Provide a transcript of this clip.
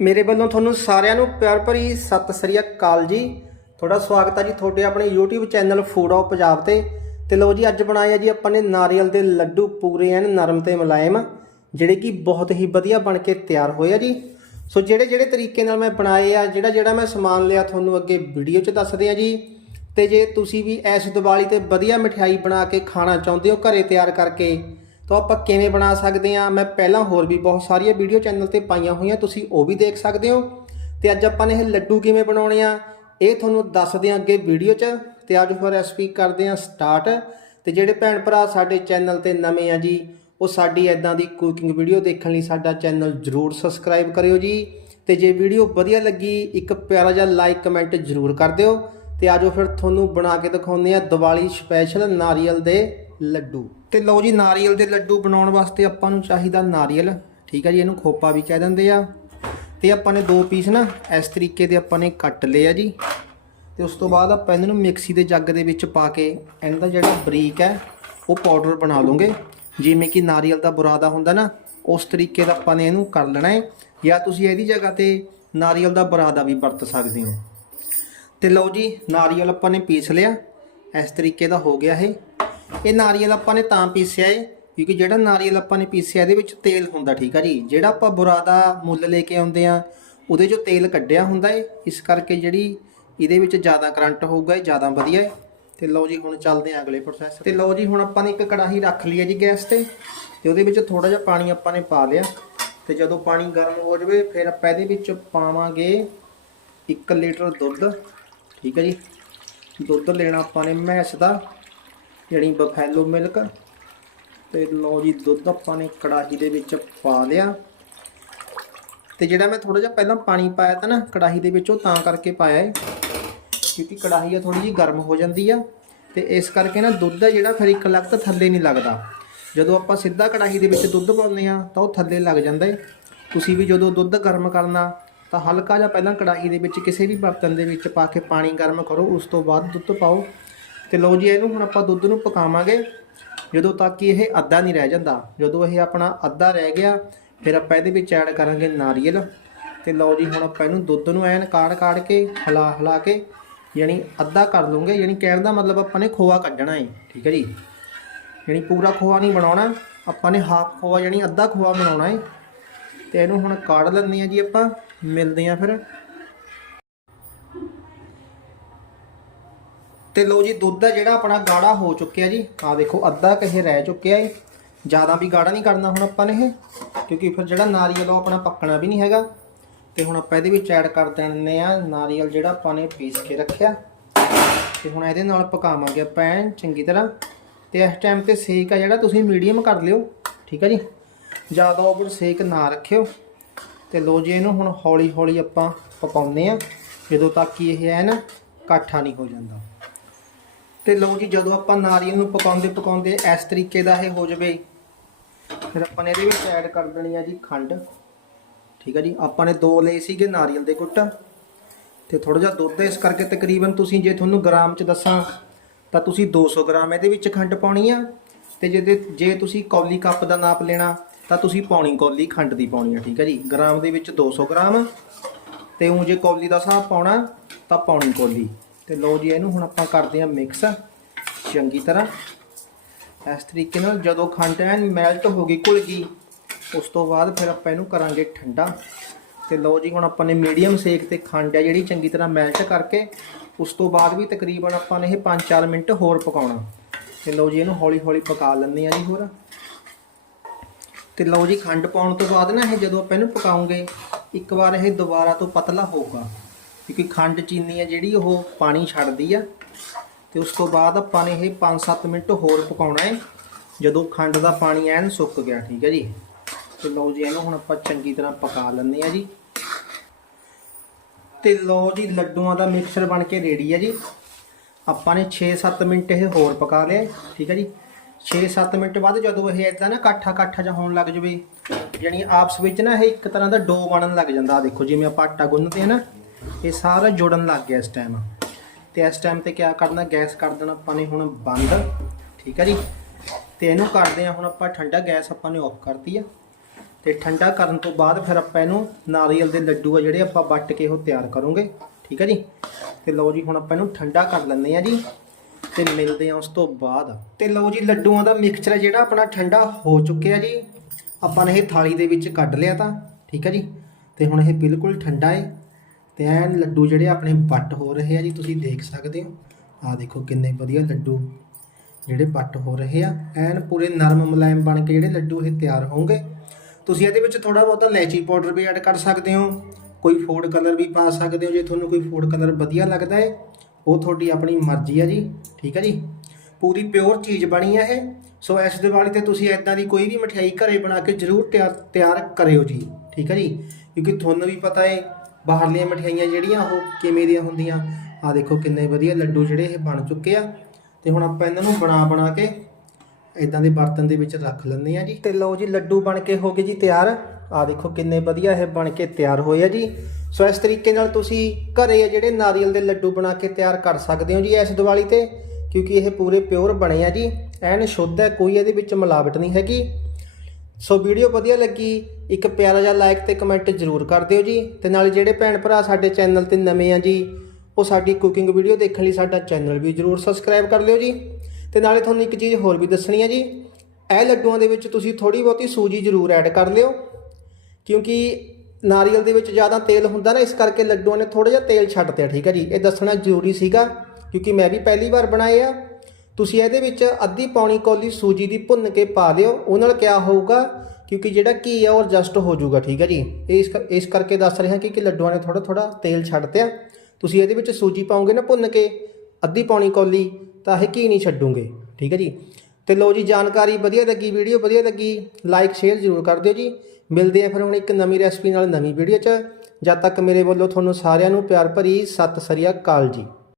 ਮੇਰੇ ਵੱਲੋਂ ਤੁਹਾਨੂੰ ਸਾਰਿਆਂ ਨੂੰ ਪਿਆਰ ਭਰੀ ਸਤਿ ਸ੍ਰੀ ਅਕਾਲ ਜੀ। ਤੁਹਾਡਾ ਸਵਾਗਤ ਹੈ ਜੀ ਤੁਹਾਡੇ ਆਪਣੇ YouTube channel food of Punjab ਤੇ। ਤੇ ਲੋ ਜੀ, ਅੱਜ ਬਣਾਏ ਆ ਜੀ ਆਪਾਂ ਨੇ ਨਾਰੀਅਲ ਦੇ ਲੱਡੂ ਪੂਰੇ ਐਨ ਨਰਮ ਤੇ ਮੁਲਾਇਮ, ਜਿਹੜੇ ਕਿ ਬਹੁਤ ਹੀ ਵਧੀਆ ਬਣ ਕੇ ਤਿਆਰ ਹੋਏ ਆ ਜੀ। ਸੋ ਜਿਹੜੇ ਜਿਹੜੇ ਤਰੀਕੇ ਨਾਲ ਮੈਂ ਬਣਾਏ ਆ, ਜਿਹੜਾ ਜਿਹੜਾ ਮੈਂ ਸਮਾਨ ਲਿਆ ਤੁਹਾਨੂੰ ਅੱਗੇ ਵੀਡੀਓ 'ਚ ਦੱਸਦੇ ਆ ਜੀ। ਤੇ ਜੇ ਤੁਸੀਂ ਵੀ ਇਸ ਦੀਵਾਲੀ ਤੇ ਵਧੀਆ ਮਠਿਆਈ ਬਣਾ ਕੇ ਖਾਣਾ ਚਾਹੁੰਦੇ ਹੋ, ਘਰੇ ਤਿਆਰ ਕਰਕੇ ਤਾਂ ਆਪਾਂ ਕਿਵੇਂ ਬਣਾ ਸਕਦੇ ਆ ਮੈਂ ਪਹਿਲਾਂ ਹੋਰ ਵੀ ਬਹੁਤ ਸਾਰੀਆਂ ਵੀਡੀਓ ਚੈਨਲ ਤੇ ਪਾਈਆਂ ਹੋਈਆਂ, ਤੁਸੀਂ ਉਹ ਵੀ ਦੇਖ ਸਕਦੇ ਹੋ। ਤੇ ਅੱਜ ਆਪਾਂ ਨੇ ਇਹ ਲੱਡੂ ਕਿਵੇਂ ਬਣਾਉਣੇ ਆ, ਇਹ ਤੁਹਾਨੂੰ ਦੱਸਦੇ ਆ ਅੱਗੇ ਵੀਡੀਓ 'ਚ। ਤੇ ਅੱਜ ਫਿਰ ਰੈਸਪੀ ਕਰਦੇ ਆ ਸਟਾਰਟ ਤੇ ਜਿਹੜੇ ਭੈਣ ਭਰਾ ਸਾਡੇ ਚੈਨਲ ਤੇ ਨਵੇਂ ਆ ਜੀ, ਉਹ ਸਾਡੀ ਐਦਾਂ ਦੀ ਕੁਕਿੰਗ ਵੀਡੀਓ ਦੇਖਣ ਲਈ ਸਾਡਾ ਚੈਨਲ ਜਰੂਰ ਸਬਸਕ੍ਰਾਈਬ ਕਰਿਓ ਜੀ। ਤੇ ਜੇ ਵੀਡੀਓ ਵਧੀਆ ਲੱਗੀ, ਇੱਕ ਪਿਆਰਾ ਜਿਹਾ ਲਾਈਕ ਕਮੈਂਟ ਜਰੂਰ ਕਰ ਦਿਓ। ਤੇ ਆਜੋ ਫਿਰ ਤੁਹਾਨੂੰ ਬਣਾ ਕੇ ਦਿਖਾਉਂਦੇ ਆ ਦੀਵਾਲੀ ਸਪੈਸ਼ਲ ਨਾਰੀਅਲ ਦੇ ਲੱਡੂ। ਤੇ ਲਓ ਜੀ, ਨਾਰੀਅਲ ਦੇ ਲੱਡੂ ਬਣਾਉਣ ਵਾਸਤੇ ਆਪਾਂ ਨੂੰ ਚਾਹੀਦਾ ਨਾਰੀਅਲ। ਠੀਕ ਹੈ ਜੀ, ਇਹਨੂੰ ਖੋਪਾ ਵੀ ਕਹਿ ਦਿੰਦੇ ਆ। ਤੇ ਆਪਾਂ ਨੇ ਦੋ ਪੀਸ ਨਾ ਇਸ ਤਰੀਕੇ ਦੇ ਆਪਾਂ ਨੇ ਕੱਟ ਲਏ ਆ ਜੀ। ਤੇ ਉਸ ਤੋਂ ਬਾਅਦ ਆਪਾਂ ਇਹਨਾਂ ਨੂੰ ਮਿਕਸੀ ਦੇ ਜੱਗ ਦੇ ਵਿੱਚ ਪਾ ਕੇ ਇਹਨਾਂ ਦਾ ਜਿਹੜਾ ਬਰੀਕ ਹੈ, ਉਹ ਪਾਊਡਰ ਬਣਾ ਲਵਾਂਗੇ। ਜਿਵੇਂ ਕਿ ਨਾਰੀਅਲ ਦਾ ਬੁਰਾਦਾ ਹੁੰਦਾ ਨਾ, ਉਸ ਤਰੀਕੇ ਦਾ ਆਪਾਂ ਨੇ ਇਹਨੂੰ ਕਰ ਲੈਣਾ ਹੈ। ਜਾਂ ਤੁਸੀਂ ਇਹਦੀ ਜਗ੍ਹਾ ਤੇ ਨਾਰੀਅਲ ਦਾ ਬੁਰਾਦਾ ਵੀ ਵਰਤ ਸਕਦੇ ਹੋ। ਤੇ ਲਓ ਜੀ, ਨਾਰੀਅਲ ਆਪਾਂ ਨੇ ਪੀਸ ਲਿਆ। ਇਸ ਤਰੀਕੇ ਦਾ ਹੋ ਗਿਆ ਇਹ। ਇਹ ਨਾਰੀਅਲ ਆਪਾਂ ਨੇ ਤਾਂ ਪੀਸਿਆ ਏ, ਕਿਉਂਕਿ ਜਿਹੜਾ ਨਾਰੀਅਲ ਆਪਾਂ ਨੇ ਪੀਸਿਆ ਇਹਦੇ ਵਿੱਚ ਤੇਲ ਹੁੰਦਾ, ਠੀਕ ਆ ਜੀ? ਜਿਹੜਾ ਆਪਾਂ ਬੁਰਾ ਦਾ ਮੁੱਲ ਲੈ ਕੇ ਆਉਂਦੇ ਆ, ਉਹਦੇ ਚੋਂ ਤੇਲ ਕੱਢਿਆ ਹੁੰਦਾ ਏ, ਇਸ ਕਰਕੇ ਜਿਹੜੀ ਇਹਦੇ ਵਿੱਚ ਜ਼ਿਆਦਾ ਕਰੰਟ ਹੋਊਗਾ ਇਹ ਜ਼ਿਆਦਾ ਵਧੀਆ ਏ। ਤੇ ਲਓ ਜੀ, ਹੁਣ ਚੱਲਦੇ ਆ ਅਗਲੇ ਪ੍ਰੋਸੈਸ ਤੇ। ਲਓ ਜੀ, ਹੁਣ ਆਪਾਂ ਨੇ ਇੱਕ ਕੜਾਹੀ ਰੱਖ ਲਈ ਹੈ ਜੀ ਗੈਸ ਤੇ ਤੇ ਉਹਦੇ ਵਿੱਚ ਥੋੜਾ ਜਿਹਾ ਪਾਣੀ ਆਪਾਂ ਨੇ ਪਾ ਲਿਆ। ਤੇ ਜਦੋਂ ਪਾਣੀ ਗਰਮ ਹੋ ਜਾਵੇ, ਫਿਰ ਆਪਾਂ ਇਹਦੇ ਵਿੱਚ ਪਾਵਾਂਗੇ 1 ਲੀਟਰ ਦੁੱਧ, ਠੀਕ ਹੈ ਜੀ? ਦੁੱਧ ਲੈਣਾ ਆਪਾਂ ਨੇ ਮੈਸ ਦਾ। ਜਿਹੜੀ ਬਫੈਲੋ ਮਿਲਕ ਤੇ ਲਓ ਜੀ ਦੁੱਧ ਆਪਾਂ ਨੇ ਕੜਾਹੀ ਦੇ ਵਿੱਚ ਪਾ ਲਿਆ। ਤੇ ਜਿਹੜਾ ਮੈਂ ਥੋੜਾ ਜਿਹਾ ਪਹਿਲਾਂ ਪਾਣੀ ਪਾਇਆ ਤਾਂ ਨਾ, ਕੜਾਹੀ ਦੇ ਵਿੱਚ ਉਹ ਤਾਂ ਕਰਕੇ ਪਾਇਆ ਹੈ ਕਿਉਂਕਿ ਕੜਾਹੀ ਆ ਥੋੜੀ ਜਿਹੀ ਗਰਮ ਹੋ ਜਾਂਦੀ ਆ ਤੇ ਇਸ ਕਰਕੇ ਨਾ ਦੁੱਧ ਹੈ ਜਿਹੜਾ ਫਿਰ ਇੱਕ ਲਗਤ ਥੱਲੇ ਨਹੀਂ ਲੱਗਦਾ। ਜਦੋਂ ਆਪਾਂ ਸਿੱਧਾ ਕੜਾਹੀ ਦੇ ਵਿੱਚ ਦੁੱਧ ਪਾਉਂਦੇ ਆ ਤਾਂ ਉਹ ਥੱਲੇ ਲੱਗ ਜਾਂਦਾ ਹੈ ਤੁਸੀਂ ਵੀ ਜਦੋਂ ਦੁੱਧ ਗਰਮ ਕਰਨਾ ਤਾਂ ਹਲਕਾ ਜਿਹਾ ਪਹਿਲਾਂ ਕੜਾਹੀ ਦੇ ਵਿੱਚ ਕਿਸੇ ਵੀ ਬਰਤਨ ਦੇ ਵਿੱਚ ਪਾ ਕੇ ਪਾਣੀ ਗਰਮ ਕਰੋ, ਉਸ ਤੋਂ ਬਾਅਦ ਦੁੱਧ ਪਾਓ। ਤੇ ਲਓ ਜੀ, ਇਹਨੂੰ ਹੁਣ ਆਪਾਂ ਦੁੱਧ ਨੂੰ ਪਕਾਵਾਂਗੇ। ਜਦੋਂ ਤੱਕ ਕਿ ਇਹ ਅੱਧਾ ਨਹੀਂ ਰਹਿ ਜਾਂਦਾ, ਜਦੋਂ ਇਹ ਆਪਣਾ ਅੱਧਾ ਰਹਿ ਗਿਆ, ਫਿਰ ਆਪਾਂ ਇਹਦੇ ਵਿੱਚ ਐਡ ਕਰਾਂਗੇ ਨਾਰੀਅਲ। ਤੇ ਲਓ ਜੀ, ਹੁਣ ਆਪਾਂ ਇਹਨੂੰ ਦੁੱਧ ਨੂੰ ਐਨ ਕਾੜ ਕਾੜ ਕੇ, ਹਿਲਾ ਹਿਲਾ ਕੇ, ਯਾਨੀ ਅੱਧਾ ਕਰ ਲਵਾਂਗੇ। ਯਾਨੀ ਕਹਿਣ ਦਾ ਮਤਲਬ ਆਪਾਂ ਨੇ ਖੋਆ ਕੱਢਣਾ ਹੈ ਠੀਕ ਹੈ ਜੀ? ਯਾਨੀ ਪੂਰਾ ਖੋਆ ਨਹੀਂ ਬਣਾਉਣਾ, ਆਪਾਂ ਨੇ ਹਾਫ ਖੋਆ, ਯਾਨੀ ਅੱਧਾ ਖੋਆ ਬਣਾਉਣਾ ਹੈ ਤੇ ਇਹਨੂੰ ਹੁਣ ਕਾੜ ਲੈਂਦੇ ਆ ਜੀ ਆਪਾਂ, ਮਿਲਦੇ ਆ ਫਿਰ। ਤੇ ਲਓ ਜੀ, ਦੁੱਧ ਆ ਜਿਹੜਾ ਆਪਣਾ ਗਾੜਾ ਹੋ ਚੁੱਕਿਆ ਜੀ ਆ ਦੇਖੋ, ਅੱਧਾ ਕਹੇ ਰਹਿ ਚੁੱਕਿਆ ਏ। ਜ਼ਿਆਦਾ ਵੀ ਗਾੜਾ ਨਹੀਂ ਕਰਨਾ ਹੁਣ ਆਪਾਂ ਨੇ ਇਹ, ਕਿਉਂਕਿ ਫਿਰ ਜਿਹੜਾ ਨਾਰੀਅਲ ਉਹ ਆਪਣਾ ਪੱਕਣਾ ਵੀ ਨਹੀਂ ਹੈਗਾ। ਤੇ ਹੁਣ ਆਪਾਂ ਇਹਦੇ ਵਿੱਚ ਐਡ ਕਰ ਦਿੰਨੇ ਆ ਨਾਰੀਅਲ ਜਿਹੜਾ ਆਪਾਂ ਨੇ ਪੀਸ ਕੇ ਰੱਖਿਆ। ਤੇ ਹੁਣ ਇਹਦੇ ਨਾਲ ਪਕਾਵਾਂਗੇ ਆਪਾਂ ਐਨ ਚੰਗੀ ਤਰ੍ਹਾਂ। ਤੇ ਇਸ ਟਾਈਮ ਤੇ ਸੇਕ ਆ ਜਿਹੜਾ, ਤੁਸੀਂ ਮੀਡੀਅਮ ਕਰ ਲਿਓ, ਠੀਕ ਹੈ ਜੀ? ਜ਼ਿਆਦਾ ਓਵਰ ਸੇਕ ਨਾ ਰੱਖਿਓ। ਤੇ ਲੋ ਜੀ, ਇਹਨੂੰ ਹੁਣ ਹੌਲੀ ਹੌਲੀ ਆਪਾਂ ਪਕਾਉਂਦੇ ਆ ਜਦੋਂ ਤੱਕ ਕਿ ਇਹ ਹੈ ਨਾ ਇਕੱਠਾ ਨਹੀਂ ਹੋ ਜਾਂਦਾ। ਤੇ ਲਓ ਜੀ, ਜਦੋਂ ਆਪਾਂ ਨਾਰੀਅਲ ਨੂੰ ਪਕਾਉਂਦੇ ਪਕਾਉਂਦੇ ਇਸ ਤਰੀਕੇ ਦਾ ਇਹ ਹੋ ਜਾਵੇ। ਫਿਰ ਆਪਾਂ ਨੇ ਇਹਦੇ ਵਿੱਚ ਐਡ ਕਰ ਦੇਣੀ ਆ ਜੀ ਖੰਡ। ਠੀਕ ਆ ਜੀ, ਆਪਾਂ ਨੇ ਦੋ ਲਏ ਸੀਗੇ ਨਾਰੀਅਲ ਦੇ ਗੁੱਟ ਤੇ ਥੋੜਾ ਜਿਹਾ ਦੁੱਧ ਇਸ ਕਰਕੇ ਤਕਰੀਬਨ ਤੁਸੀਂ ਜੇ ਤੁਹਾਨੂੰ ਗ੍ਰਾਮ ਚ ਦੱਸਾਂ, ਤਾਂ ਤੁਸੀਂ 200 ਗ੍ਰਾਮ ਇਹਦੇ ਵਿੱਚ ਖੰਡ ਪਾਉਣੀ ਆ। ਤੇ ਜੇ ਜੇ ਤੁਸੀਂ ਕੌਲੀ ਕੱਪ ਦਾ ਨਾਪ ਲੈਣਾ, ਤਾਂ ਤੁਸੀਂ ਪੌਣੀ ਕੌਲੀ ਖੰਡ ਦੀ ਪਾਉਣੀ ਆ, ਠੀਕ ਆ ਜੀ। ਗ੍ਰਾਮ ਦੇ ਵਿੱਚ 200 ਗ੍ਰਾਮ। ਤੇ ਉਹ ਜੇ ਕੌਲੀ ਦਾ ਹਿਸਾਬ ਪਾਉਣਾ, ਤਾਂ ਪੌਣੀ ਕੌਲੀ। ਤੇ ਲਓ ਜੀ, ਇਹਨੂੰ ਹੁਣ ਆਪਾਂ ਕਰਦੇ ਹਾਂ ਮਿਕਸ ਚੰਗੀ ਤਰ੍ਹਾਂ। ਇਸ ਤਰੀਕੇ ਨਾਲ ਜਦੋਂ ਖੰਡ ਐਨ ਮੈਲਟ ਹੋ ਗਈ ਘੁਲ ਗਈ, ਉਸ ਤੋਂ ਬਾਅਦ ਫਿਰ ਆਪਾਂ ਇਹਨੂੰ ਕਰਾਂਗੇ ਠੰਡਾ। ਤੇ ਲਓ ਜੀ, ਹੁਣ ਆਪਾਂ ਨੇ ਮੀਡੀਅਮ ਸੇਕ ਤੇ ਖੰਡ ਹੈ ਜਿਹੜੀ ਚੰਗੀ ਤਰ੍ਹਾਂ ਮੈਲਟ ਕਰਕੇ, ਉਸ ਤੋਂ ਬਾਅਦ ਵੀ ਤਕਰੀਬਨ ਆਪਾਂ ਨੇ ਇਹ 5-4 ਮਿੰਟ ਹੋਰ ਪਕਾਉਣਾ। ਤੇ ਲਓ ਜੀ, ਇਹਨੂੰ ਹੌਲੀ-ਹੌਲੀ ਪਕਾ ਲੈਂਦੇ ਆ ਜੀ ਹੋਰ। ਤੇ ਲਓ ਜੀ, ਖੰਡ ਪਾਉਣ ਤੋਂ ਬਾਅਦ ਨਾ ਇਹ ਜਦੋਂ ਆਪਾਂ ਇਹਨੂੰ ਪਕਾਉਂਗੇ, ਇੱਕ ਵਾਰ ਇਹ ਦੁਬਾਰਾ ਤੋਂ ਪਤਲਾ ਹੋਊਗਾ। ਕਿਉਂਕਿ ਖੰਡ ਚੀਨੀ ਆ ਜਿਹੜੀ ਉਹ ਪਾਣੀ ਛੱਡਦੀ ਆ। ਤੇ ਉਸ ਤੋਂ ਬਾਅਦ ਆਪਾਂ ਨੇ ਇਹ 5-7 ਮਿੰਟ ਹੋਰ ਪਕਾਉਣਾ ਹੈ ਜਦੋਂ ਖੰਡ ਦਾ ਪਾਣੀ ਐਨ ਸੁੱਕ ਗਿਆ, ਠੀਕ ਹੈ ਜੀ। ਤੇ ਲਓ ਜੀ, ਇਹਨੂੰ ਹੁਣ ਆਪਾਂ ਚੰਗੀ ਤਰ੍ਹਾਂ ਪਕਾ ਲੈਂਦੇ ਆ ਜੀ। ਤੇ ਲਓ ਜੀ, ਲੱਡੂਆਂ ਦਾ ਮਿਕਸਰ ਬਣ ਕੇ ਰੈਡੀ ਹੈ ਜੀ। ਆਪਾਂ ਨੇ 6-7 ਮਿੰਟ ਇਹ ਹੋਰ ਪਕਾ ਲਿਆ, ਠੀਕ ਹੈ ਜੀ। 6-7 ਮਿੰਟ ਬਾਅਦ ਜਦੋਂ ਇਹ ਇਦਾਂ ਨਾ ਇਕੱਠਾ ਇਕੱਠਾ ਜਿਹਾ ਹੋਣ ਲੱਗ ਜਵੇ ਯਾਨੀ ਆਪਸ ਵਿੱਚ ਨਾ ਇਹ ਇੱਕ ਤਰ੍ਹਾਂ ਦਾ ਡੋ ਬਣਨ ਲੱਗ ਜਾਂਦਾ। ਆਹ ਦੇਖੋ, ਜਿਵੇਂ ਆਪਾਂ ਆਟਾ ਗੁੰਨਦੇ ਆ ਨਾ ਇਹ ਸਾਰਾ ਜੁੜਨ ਲੱਗ ਗਿਆ ਇਸ ਟਾਈਮ ਤੇ ਇਸ ਟਾਈਮ ਤੇ ਕਿਆ ਕਰਨਾ, ਗੈਸ ਕਰ ਦੇਣਾ ਆਪਾਂ ਨੇ ਹੁਣ ਬੰਦ, ਠੀਕ ਹੈ ਜੀ? ਤੇ ਇਹਨੂੰ ਕਰਦੇ ਆ ਹੁਣ ਆਪਾਂ ਠੰਡਾ, ਗੈਸ ਆਪਾਂ ਨੇ ਆਫ ਕਰਤੀ ਆ। ਤੇ ਠੰਡਾ ਕਰਨ ਤੋਂ ਬਾਅਦ ਫਿਰ ਆਪਾਂ ਇਹਨੂੰ ਨਾਰੀਅਲ ਦੇ ਲੱਡੂ ਆ ਜਿਹੜੇ ਆਪਾਂ ਵੱਟ ਕੇ ਉਹ ਤਿਆਰ ਕਰੋਗੇ, ਠੀਕ ਹੈ ਜੀ? ਤੇ ਲਓ ਜੀ, ਹੁਣ ਆਪਾਂ ਇਹਨੂੰ ਠੰਡਾ ਕਰ ਲੈਂਦੇ ਆ ਜੀ। ਤੇ ਮਿਲਦੇ ਆ ਉਸ ਤੋਂ ਬਾਅਦ। ਤੇ ਲਓ ਜੀ, ਲੱਡੂਆਂ ਦਾ ਮਿਕਸਚਰ ਜਿਹੜਾ ਆਪਣਾ ਠੰਡਾ ਹੋ ਚੁੱਕਿਆ ਜੀ। ਆਪਾਂ ਨੇ ਇਹ ਥਾਲੀ ਦੇ ਵਿੱਚ ਕੱਢ ਲਿਆ ਤਾਂ, ਠੀਕ ਹੈ ਜੀ? ਤੇ ਹੁਣ ਇਹ ਬਿਲਕੁਲ ਠੰਡਾ ਹੈ ਤੇ ਐਨ ਲੱਡੂ ਜਿਹੜੇ ਆਪਣੇ ਵੱਟ ਹੋ ਰਹੇ ਆ ਜੀ, ਤੁਸੀਂ ਦੇਖ ਸਕਦੇ ਹੋ। ਆਹ ਦੇਖੋ ਕਿੰਨੇ ਵਧੀਆ ਲੱਡੂ ਜਿਹੜੇ ਵੱਟ ਹੋ ਰਹੇ ਆ। ਐਨ ਪੂਰੇ ਨਰਮ ਮੁਲਾਇਮ ਬਣ ਕੇ ਜਿਹੜੇ ਲੱਡੂ ਇਹ ਤਿਆਰ ਹੋਣਗੇ। ਤੁਸੀਂ ਇਹਦੇ ਵਿੱਚ ਥੋੜਾ ਬਹੁਤਾ ਇਲਾਇਚੀ ਪਾਊਡਰ ਵੀ ਐਡ ਕਰ ਸਕਦੇ ਹੋ। ਕੋਈ ਫੂਡ ਕਲਰ ਵੀ ਪਾ ਸਕਦੇ ਹੋ, ਜੇ ਤੁਹਾਨੂੰ ਕੋਈ ਫੂਡ ਕਲਰ ਵਧੀਆ ਲੱਗਦਾ ਹੈ, ਉਹ ਤੁਹਾਡੀ ਆਪਣੀ ਮਰਜ਼ੀ ਆ ਜੀ, ਠੀਕ ਹੈ ਜੀ? ਪੂਰੀ ਪਿਓਰ ਚੀਜ਼ ਬਣੀ ਹੈ ਇਹ। ਸੋ ਇਸ ਦੀਵਾਲੀ ਤੇ ਤੁਸੀਂ ਇਦਾਂ ਦੀ ਕੋਈ ਵੀ ਮਠਿਆਈ ਘਰੇ ਬਣਾ ਕੇ ਜ਼ਰੂਰ ਤਿਆਰ ਤਿਆਰ ਕਰਿਓ ਜੀ, ਠੀਕ ਹੈ ਜੀ? ਕਿਉਂਕਿ ਤੁਹਾਨੂੰ ਵੀ ਪਤਾ ਹੈ ਬਾਹਰਲੀਆਂ ਮਠਿਆਈਆਂ ਜਿਹੜੀਆਂ ਉਹ ਕਿਵੇਂ ਦੀਆਂ ਹੁੰਦੀਆਂ ਆ ਦੇਖੋ ਕਿੰਨੇ ਵਧੀਆ ਲੱਡੂ ਜਿਹੜੇ ਇਹ ਬਣ ਚੁੱਕੇ ਆ। ਤੇ ਹੁਣ ਆਪਾਂ ਇਹਨਾਂ ਨੂੰ ਬਣਾ ਬਣਾ ਕੇ ਇਦਾਂ ਦੇ ਬਰਤਨ ਦੇ ਵਿੱਚ ਰੱਖ ਲੈਂਦੇ ਆ ਜੀ। ਤੇ ਲਓ ਜੀ, ਲੱਡੂ ਬਣ ਕੇ ਹੋ ਗਏ ਜੀ ਤਿਆਰ। ਆ ਦੇਖੋ ਕਿੰਨੇ ਵਧੀਆ ਇਹ ਬਣ ਕੇ ਤਿਆਰ ਹੋਏ ਆ ਜੀ। ਸੋ ਇਸ ਤਰੀਕੇ ਨਾਲ ਤੁਸੀਂ ਘਰੇ ਆ ਜਿਹੜੇ ਨਾਰੀਅਲ ਦੇ ਲੱਡੂ ਬਣਾ ਕੇ ਤਿਆਰ ਕਰ ਸਕਦੇ ਹੋ ਜੀ ਇਸ ਦੀਵਾਲੀ ਤੇ, ਕਿਉਂਕਿ ਇਹ ਪੂਰੇ ਪਿਓਰ ਬਣੇ ਆ ਜੀ। ਐਨ ਸ਼ੁੱਧ ਹੈ, ਕੋਈ ਇਹਦੇ ਵਿੱਚ ਮਿਲਾਵਟ ਨਹੀਂ ਹੈਗੀ। ਸੋ ਵੀਡੀਓ ਵਧੀਆ ਲੱਗੀ, ਇੱਕ ਪਿਆਰਾ ਜਿਹਾ ਲਾਈਕ ਤੇ ਕਮੈਂਟ ਜ਼ਰੂਰ ਕਰ ਦਿਓ ਜੀ। ਤੇ ਨਾਲ ਜਿਹੜੇ ਭੈਣ ਭਰਾ ਸਾਡੇ ਚੈਨਲ ਤੇ ਨਵੇਂ ਆ ਜੀ, ਉਹ ਸਾਡੀ ਕੁਕਿੰਗ ਵੀਡੀਓ ਦੇਖਣ ਲਈ ਸਾਡਾ ਚੈਨਲ ਵੀ ਜ਼ਰੂਰ ਸਬਸਕ੍ਰਾਈਬ ਕਰ ਲਿਓ ਜੀ। ਤੇ ਨਾਲੇ ਤੁਹਾਨੂੰ ਇੱਕ ਚੀਜ਼ ਹੋਰ ਵੀ ਦੱਸਣੀ ਹੈ ਜੀ, ਇਹ ਲੱਡੂਆਂ ਦੇ ਵਿੱਚ ਤੁਸੀਂ ਥੋੜੀ ਬਹੁਤੀ ਸੂਜੀ ਜ਼ਰੂਰ ਐਡ ਕਰ ਲਿਓ। ਕਿਉਂਕਿ ਨਾਰੀਅਲ ਦੇ ਵਿੱਚ ਜ਼ਿਆਦਾ ਤੇਲ ਹੁੰਦਾ ਨਾ, ਇਸ ਕਰਕੇ ਲੱਡੂਆਂ ਨੇ ਥੋੜਾ ਜਿਹਾ ਤੇਲ ਛੱਡਤੇ ਠੀਕ ਹੈ ਜੀ। ਇਹ ਦੱਸਣਾ ਜ਼ਰੂਰੀ ਸੀਗਾ, ਕਿਉਂਕਿ ਮੈਂ ਵੀ ਪਹਿਲੀ ਵਾਰ ਬਣਾਏ ਆ। ਤੁਸੀਂ ਇਹਦੇ ਵਿੱਚ ਅੱਧੀ ਪੌਣੀ ਕੌਲੀ ਸੂਜੀ ਦੀ ਭੁੰਨ ਕੇ ਪਾ ਦਿਓ। ਉਹ ਨਾਲ ਕਿਆ ਹੋਊਗਾ? ਕਿਉਂਕਿ ਜਿਹੜਾ ਘੀ ਆ, ਉਹ ਐਡਜਸਟ ਹੋ ਜਾਊਗਾ, ਠੀਕ ਹੈ ਜੀ? ਇਸ ਕਰ- ਇਸ ਕਰਕੇ ਦੱਸ ਰਿਹਾ ਕਿ ਕਿ ਲੱਡੂਆਂ ਨੇ ਥੋੜਾ ਥੋੜਾ ਤੇਲ ਛੱਡਤਿਆ ਤੁਸੀਂ ਇਹਦੇ ਵਿੱਚ ਸੂਜੀ ਪਾਉਂਗੇ ਨਾ ਭੁੰਨ ਕੇ, ਅੱਧੀ ਪੌਣੀ ਕੌਲੀ, ਤਾਂ ਇਹ ਘੀ ਨਹੀਂ ਛੱਡੂਗੇ, ਠੀਕ ਹੈ ਜੀ? ਤੇ ਲੋ ਜੀ, ਜਾਣਕਾਰੀ ਵਧੀਆ ਲੱਗੀ, ਵੀਡੀਓ ਵਧੀਆ ਲੱਗੀ ਲਾਈਕ ਸ਼ੇਅਰ ਜ਼ਰੂਰ ਕਰ ਦਿਓ ਜੀ। ਮਿਲਦੇ ਆ ਫਿਰ ਹੁਣ ਇੱਕ ਨਵੀਂ ਰੈਸਪੀ ਨਾਲ ਨਵੀਂ ਵੀਡੀਓ 'ਚ। ਜਦ ਤੱਕ ਮੇਰੇ ਵੱਲੋਂ ਤੁਹਾਨੂੰ ਸਾਰਿਆਂ ਨੂੰ ਪਿਆਰ ਭਰੀ ਸਤਿ ਸ੍ਰੀ ਅਕਾਲ ਜੀ।